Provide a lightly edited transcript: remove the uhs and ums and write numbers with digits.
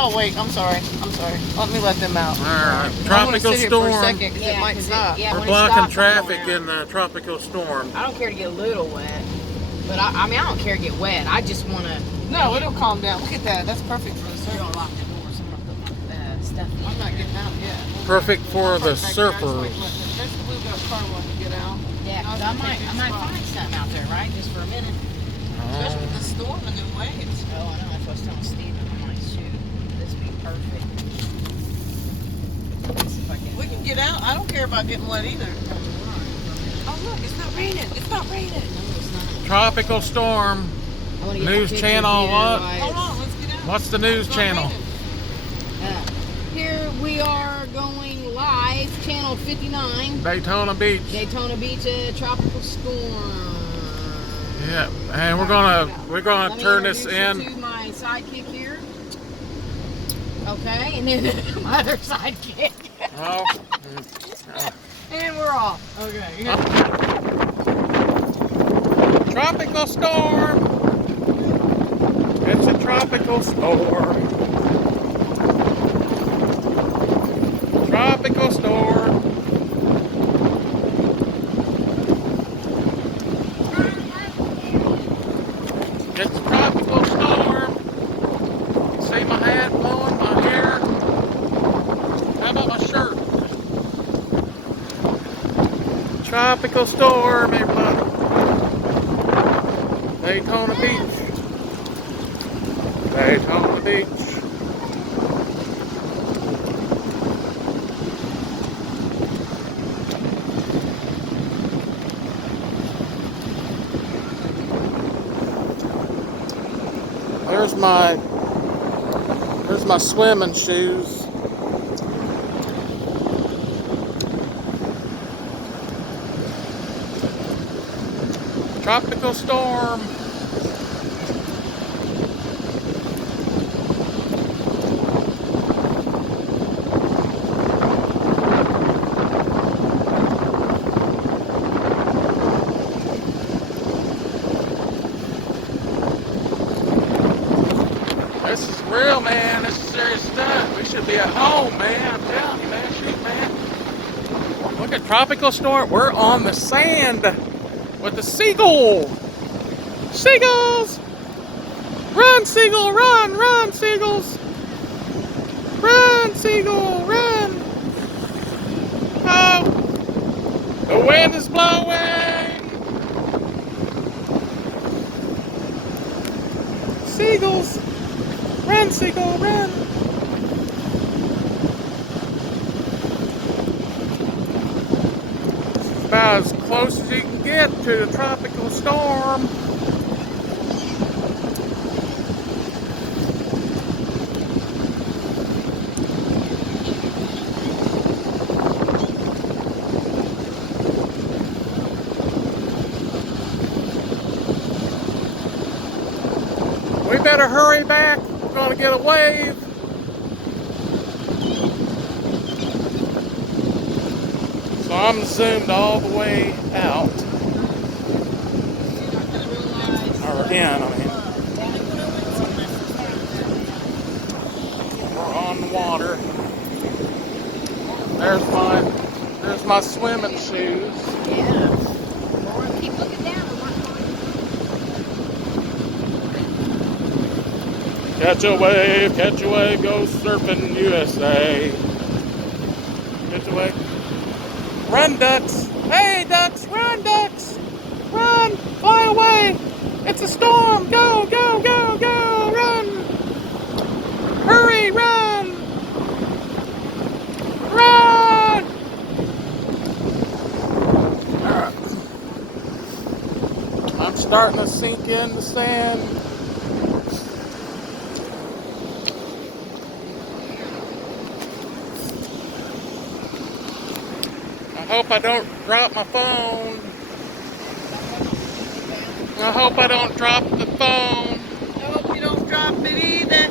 Oh wait, I'm sorry. Let me let them out. All right, I want to tropical sit here storm. for a second because it might stop. We're blocking traffic in the tropical storm. I don't care to get a little wet, but I mean I don't care to get wet. I just want to. No, it'll calm down. Look at that. That's perfect for the You're surfer. gonna lock the doors. I'm gonna put my stuff in. I'm not getting out yet. Perfect for the surfers. There's the blue car wanting to get out. Yeah, because I might find something out there, right? Just for a minute. Especially with the storm and the waves. Oh, I know. That's what I was telling Steven. I'm like, shoot, this would be perfect. Let's see if I can. We can get out. I don't care about getting wet either. Oh look, it's not raining. It's not raining. No, it's not. Tropical storm. I wanna get News my channel picture what? here, Hold on, let's get out. What's the news channel? Here we are going live, channel 59. Daytona Beach. Daytona Beach, tropical storm. Yeah, and we're gonna turn this Let me in. introduce you to my sidekick here. Okay, and then my other sidekick. Oh, And we're off. Okay. tropical storm. It's a tropical storm. Tropical storm. It's a tropical storm. See my hat blowing, my hair. How about my shirt? Tropical storm, everybody. Daytona Beach. Daytona Beach. There's my swimming shoes. Tropical storm. This is real, man. This is serious stuff. We should be at home, man. I'm telling you, man. Shoot, man. Look at tropical storm. We're on the sand with the seagull. Seagulls! Run, seagull, run, run, seagulls. Run, seagull, run. Oh, the wind is blowing. Seagulls. Run, seagull, run! This is about as close as you can get to the tropical storm. We better hurry back. We're gonna get a wave. So I'm zoomed all the way out. Or in, I mean. We're on the water. There's my swimming shoes. Yeah. Or keep looking down. Catch a wave, go surfing USA. Catch a wave. Run, ducks! Hey, ducks, run, ducks! Run! Fly away! It's a storm! Go, go, go, go! Run! Hurry, run! Run! I'm starting to sink in the sand. I hope I don't drop my phone. I hope I don't drop the phone. I hope you don't drop it either.